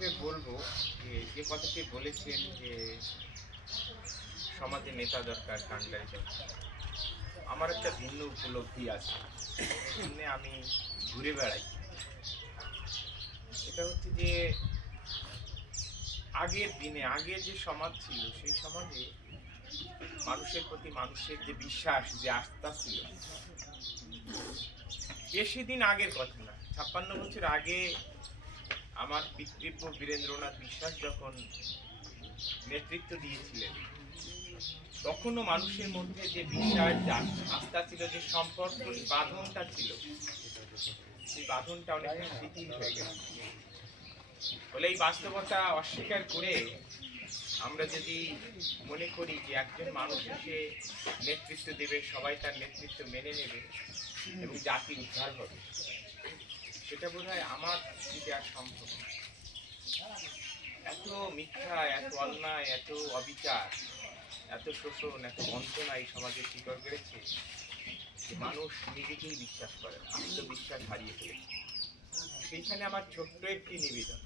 সংক্ষেপে বলবো যে কথাটি বলেছেন যে সমাজে নেতা দরকার, কাণ্ডারি দরকার। আমার একটা ভিন্ন উপলব্ধি আছে, এই জন্যে আমি ঘুরে বেড়াই। এটা হচ্ছে যে আগের দিনে আগের যে সমাজ ছিল, সেই সমাজে মানুষের প্রতি মানুষের যে বিশ্বাস, যে আস্থা ছিল, বেশি দিন আগের কথা না, 56 বছর আগে আমার পিতৃব্য বীরেন্দ্রনাথ বিশ্বাস যখন নেতৃত্ব দিয়েছিলেন, তখনও মানুষের মধ্যে যে বিশ্বাস, যে আস্থা ছিল, যে সম্পর্কের বাঁধনটা ছিল, সেই বাঁধনটা অনেকটা শিথিল হয়ে গেছে। বলে এই বাস্তবতা অস্বীকার করে আমরা যদি মনে করি যে একজন মানুষ এসে নেতৃত্ব দেবে, সবাই তার নেতৃত্ব মেনে নেবে এবং জাতি উদ্ধার হবে, সেটা বোধহয় আমার দিকে আর সম্ভব না। এত মিথ্যা, এত অন্যায়, এত অবিচার, এত শোষণ, এত বঞ্চনা এই সমাজে শিকড় গেড়েছে যে মানুষ নিজেকেই বিশ্বাস করে না, আত্মবিশ্বাস হারিয়ে ফেলেছে। সেইখানে আমার ছোট্ট একটি নিবেদন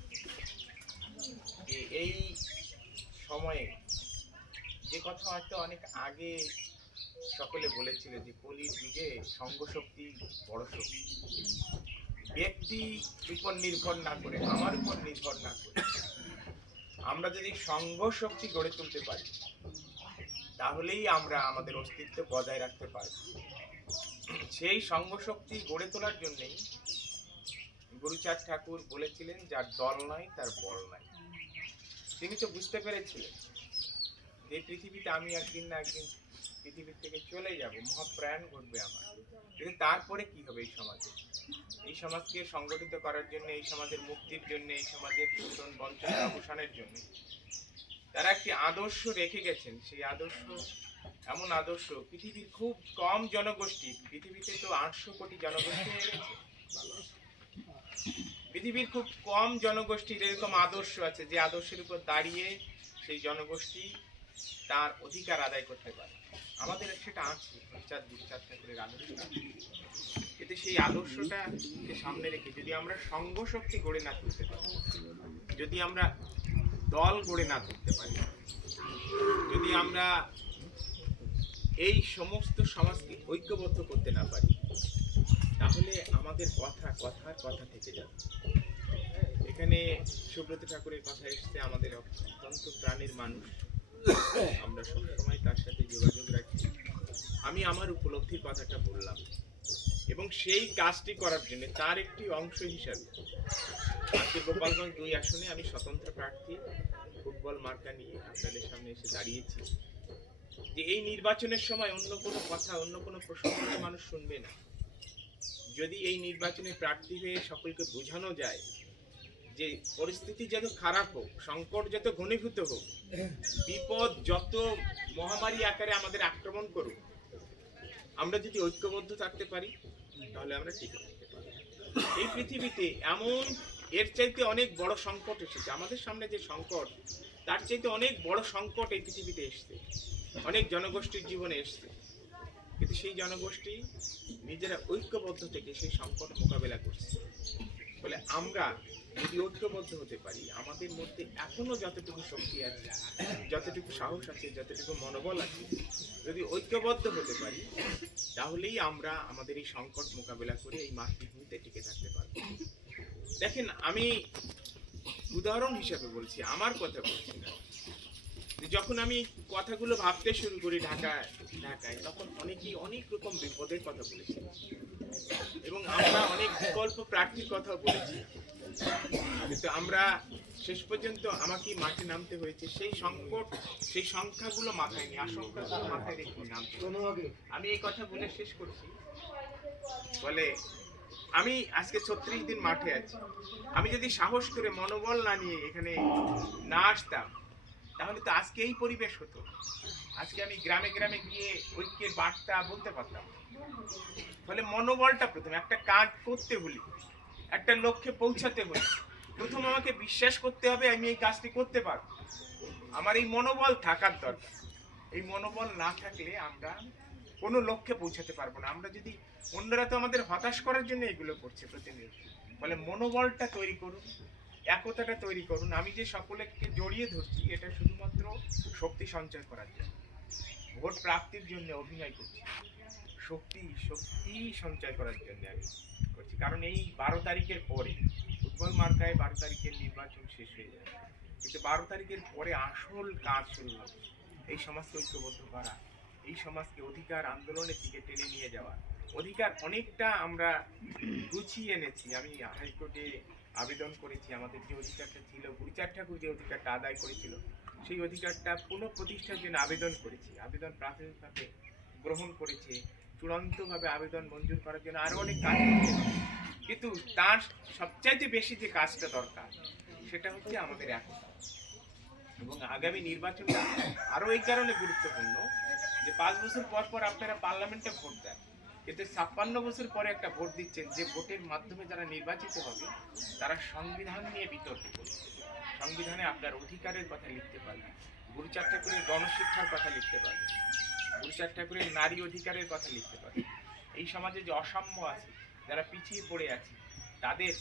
যে এই সময়ে যে কথা হয়তো অনেক আগে সকলে বলেছিল যে কলির যুগে সঙ্গশক্তি বড় শক্তি, ব্যক্তির উপর নির্ভর না করে, আমার উপর নির্ভর না করে আমরা যদি সংঘ শক্তি গড়ে তুলতে পারি, তাহলেই আমরা আমাদের অস্তিত্ব বজায় রাখতে পারব। সেই সংঘ শক্তি গড়ে তোলার জন্যই গুরুচাঁদ ঠাকুর বলেছিলেন, যার দল নাই তার বল নাই। তিনি তো বুঝতে পেরেছিলেন যে পৃথিবীতে আমি একদিন না একদিন পৃথিবীর থেকে চলে যাব, মহাপ্রয়াণ ঘটবে আমার, কিন্তু তারপরে কি হবে এই সমাজে? এই সমাজকে সংগঠিত করার জন্য, এই সমাজের মুক্তির জন্য, এই সমাজের শোষণ বঞ্চনার অবসানের জন্য তারা একটি আদর্শ রেখে গেছেন। সেই আদর্শ এমন আদর্শ, পৃথিবীর খুব কম জনগোষ্ঠী, পৃথিবীতে তো 800 কোটি জনগোষ্ঠী হয়ে গেছে, পৃথিবীর খুব কম জনগোষ্ঠীর এরকম আদর্শ আছে যে আদর্শের উপর দাঁড়িয়ে সেই জনগোষ্ঠী তার অধিকার আদায় করতে পারে। আমাদের সেটা আছে, গুরুচাঁদ ঠাকুরের আদর্শ। কিন্তু সেই আদর্শটাকে সামনে রেখে যদি আমরা সংঘ শক্তি গড়ে না তুলতে পারি, যদি আমরা দল গড়ে না তুলতে পারি, যদি আমরা এই সমস্ত সমাজকে ঐক্যবদ্ধ করতে না পারি, তাহলে আমাদের কথার কথা থেকে যাবে। এখানে সুব্রত ঠাকুরের কথা এসছে, আমাদের অত্যন্ত প্রাণের মানুষ, আমরা সবসময় তার সাথে যোগাযোগ রাখি। আমি আমার উপলব্ধির কথাটা বললাম এবং সেই কাজটি করার জন্য তার একটি অংশ হিসাবে আজকে গোপালগঞ্জ 2 আসনে আমি স্বতন্ত্র প্রার্থী ফুটবল মার্কা নিয়ে আপনাদের সামনে এসে দাঁড়িয়েছি। যে এই নির্বাচনের সময় অন্য কোনো কথা, অন্য কোনো প্রসঙ্গ মানুষ শুনবে না। যদি এই নির্বাচনে প্রার্থী হয়ে সকলকে বোঝানো যায় যে পরিস্থিতি যত খারাপ হোক, সংকট যত ঘনীভূত হোক, বিপদ যত মহামারী আকারে আমাদের আক্রমণ করুক, আমরা যদি ঐক্যবদ্ধ থাকতে পারি, তাহলে আমরা টিকে থাকতে পারি। এই পৃথিবীতে এমন এর চাইতে অনেক বড় সংকট এসেছে, আমাদের সামনে যে সংকট, তার চাইতে অনেক বড় সংকট এই পৃথিবীতে এসছে, অনেক জনগোষ্ঠীর জীবনে এসছে। কিন্তু সেই জনগোষ্ঠী নিজেরা ঐক্যবদ্ধ থেকে সেই সংকট মোকাবেলা করছে। বলে আমরা যদি ঐক্যবদ্ধ হতে পারি, আমাদের মধ্যে এখনো যতটুকু শক্তি আছে, যতটুকু সাহস আছে, যতটুকু মনোবল আছে, যদি ঐক্যবদ্ধ হতে পারি, তাহলেই আমরা আমাদের এই সংকট মোকাবেলা করে এই মাতৃভূমিতে টিকে থাকতে পারবো। দেখেন, আমি উদাহরণ হিসেবে বলছি, আমার কথা বলছি না। যখন আমি কথাগুলো ভাবতে শুরু করি ঢাকায়, তখন অনেকেই অনেক রকম বিপদের কথা বলেছি এবং আমরা অনেক বিকল্প প্রার্থীর কথা বলেছি, কিন্তু আমরা শেষ পর্যন্ত আমাকে মাঠে নামতে হয়েছে সেই সংকট, সেই সংখ্যাগুলো মাথায় নিয়ে, আশঙ্কাগুলো মাথায় রেখে নামতে। আমি এই কথা বলে শেষ করছি। বলে আমি আজকে 36 দিন মাঠে আছি, আমি যদি সাহস করে মনোবল না নিয়ে এখানে না আসতাম, তাহলে তো আজকে এই পরিবেশ হতো। আজকে আমি গ্রামে গ্রামে গিয়ে ঐক্যের বার্তা বলতে পারতাম। ফলে মনোবলটা প্রথম, একটা কাজ করতে হলে, একটা লক্ষ্যে পৌঁছাতে হলে প্রথম আমাকে বিশ্বাস করতে হবে আমি এই কাজটি করতে পারবো। আমার এই মনোবল থাকার দরকার। এই মনোবল না থাকলে আমরা কোনো লক্ষ্যে পৌঁছাতে পারবো না। আমরা যদি, অন্যরা তো আমাদের হতাশ করার জন্য এগুলো করছে প্রতিনিয়ত, বলে মনোবলটা তৈরি করুন, একতাটা তৈরি করুন। আমি যে সকলকে জড়িয়ে ধরছি এটা শুধুমাত্র শক্তি সঞ্চয় করার জন্য, ভোট প্রাপ্তির জন্য অভিনয় করছি, শক্তি শক্তি সঞ্চয় করার জন্য আমি করছি। কারণ এই 12 তারিখের পরে ফুটবল মার্কায় 12 তারিখের নির্বাচন শেষ হয়ে যাবে, কিন্তু 12 তারিখের পরে আসল কাজ শুরু হবে। এই সমাজকে ঐক্যবদ্ধ করা, এই সমাজকে অধিকার আন্দোলনের দিকে টেনে নিয়ে যাওয়া। অধিকার অনেকটা আমরা গুছিয়ে এনেছি। আমি হাইকোর্টে আবেদন করেছি, আমাদের যে অধিকারটা ছিল, গুরুচাঁদ ঠাকুর যে অধিকারটা আদায় করেছিল, সেই অধিকারটা পুনঃপ্রতিষ্ঠার জন্য আবেদন করেছি। আবেদন প্রাথমিকভাবে গ্রহণ করেছে, চূড়ান্তভাবে আবেদন মঞ্জুর করার জন্য আরো অনেক কাজ করতে হবে। কিন্তু তার সবচাইতে বেশি যে কাজটা দরকার সেটা হচ্ছে আমাদের একতা। এবং আগামী নির্বাচনটা আরো এই কারণে গুরুত্বপূর্ণ যে 5 বছর পর পর আপনারা পার্লামেন্টে ভোট দেন, কিন্তু 56 বছর পরে একটা ভোট দিচ্ছেন, যে ভোটের মাধ্যমে যারা নির্বাচিত হবে তারা সংবিধান নিয়ে বিতর্ক করবে, সংবিধানে আপনার অধিকারের কথা লিখতে পারবে, গুরুচাঁদ ঠাকুরের গণশিক্ষার কথা লিখতে পারবে, গুরুচাঁদ ঠাকুরের নারী অধিকারের কথা লিখতে পারবে। এই সমাজে যে অসাম্য আছে, যারা পিছিয়ে পড়ে আছে, তাদের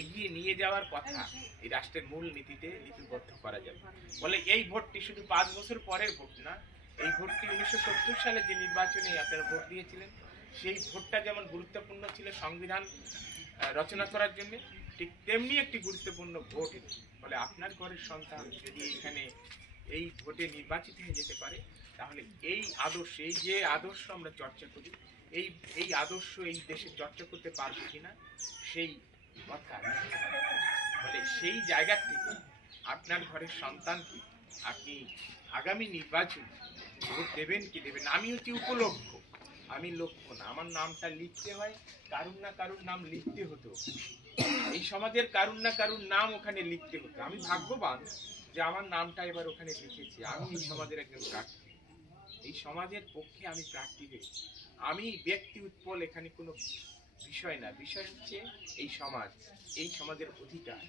এগিয়ে নিয়ে যাওয়ার কথা এই রাষ্ট্রের মূল নীতিতে লিপিবদ্ধ করা যাবে। বলে এই ভোটটি শুধু 5 বছর পরের ভোট না, এই ভোটটি 1970 সালে যে নির্বাচনে আপনারা ভোট দিয়েছিলেন, সেই ভোটটা যেমন গুরুত্বপূর্ণ ছিল সংবিধান রচনা করার জন্য, ঠিক তেমনি একটি গুরুত্বপূর্ণ ভোট। ফলে আপনার ঘরের সন্তান যদি এখানে এই ভোটে নির্বাচিত হয়ে যেতে পারে, তাহলে এই আদর্শ, এই যে আদর্শ আমরা চর্চা করি, এই আদর্শ এই দেশে চর্চা করতে পারবে কিনা সেই কথা। ফলে সেই জায়গা থেকে আপনার ঘরের সন্তানকে আপনি আগামী নির্বাচনে ভোট দেবেন কি দেবেন না, আমি হচ্ছে উপলক্ষ, আমি লক্ষ্য না। আমার নামটা লিখতে হয়, কারুর না কারুর নাম লিখতে হতো, এই সমাজের কারুর না কারুর নাম ওখানে লিখতে হতো। আমি ভাগ্যবান যে আমার নামটা এবার ওখানে লিখেছি। আমি এই সমাজের একজন প্রার্থী, এই সমাজের পক্ষে আমি প্রার্থী হয়েছি। আমি ব্যক্তি উৎপল এখানে কোনো বিষয় না, বিষয় হচ্ছে এই সমাজ, এই সমাজের অধিকার,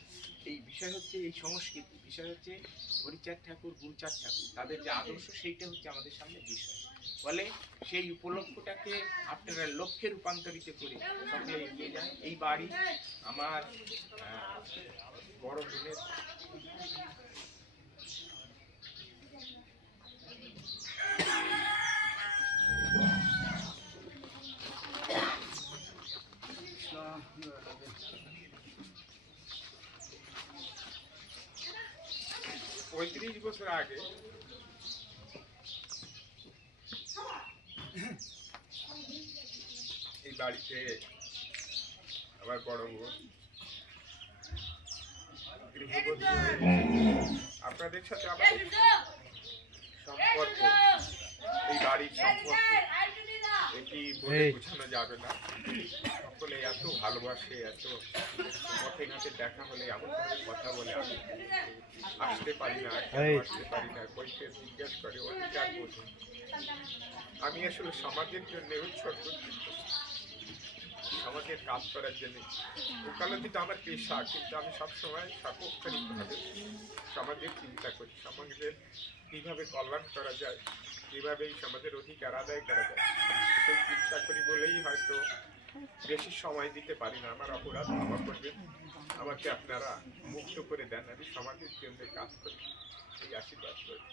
এই বিষয় হচ্ছে এই সংস্কৃতি, বিষয় হচ্ছে হরিচাঁদ ঠাকুর, গুরুচাঁদ ঠাকুর, তাদের যে আদর্শ সেইটা হচ্ছে আমাদের সামনে বিষয়। ফলে সেই উপলক্ষটাকে আপনারা লক্ষ্যে রূপান্তরিত করে সকলে এগিয়ে যান। এই বাড়ি আমার বড় বোনের পঁয়ত্রিশ বছর আগে এই বাড়িতে আমার বড় বোন গৃহবধূ আপনাদের সাথে আমাদের সম্পর্ক, এই বাড়ির সম্পর্ক, এটি বলে বোঝানো যাবে না। সকলে এত ভালোবাসে, এত পথে ঘাটে দেখা হলে এমন ভাবে কথা বলে, আমি আসতে পারি না, আসতে পারি না, কইতে জিজ্ঞেস করে অধিকার বোঝে। আমি আসলে সমাজের জন্য উৎসর্গকৃত, সমাজের কাজ করার জন্য। ওকালতিটা আমার পেশা, কিন্তু আমি সবসময় সার্বক্ষণিকভাবে সমাজের চিন্তা করি, সমাজের কিভাবে কল্যাণ করা যায়, কিভাবে এই সমাজের অধিকার আদায় করা যায়, সেই চিন্তা করি বলেই হয়তো বেশি সময় দিতে পারি না। আমার অপরাধ, ক্ষমা করবেন, আমাকে আপনারা মুক্ত করে দেন, আমি সমাজের জন্য কাজ করি, এই আশীর্বাদ করি।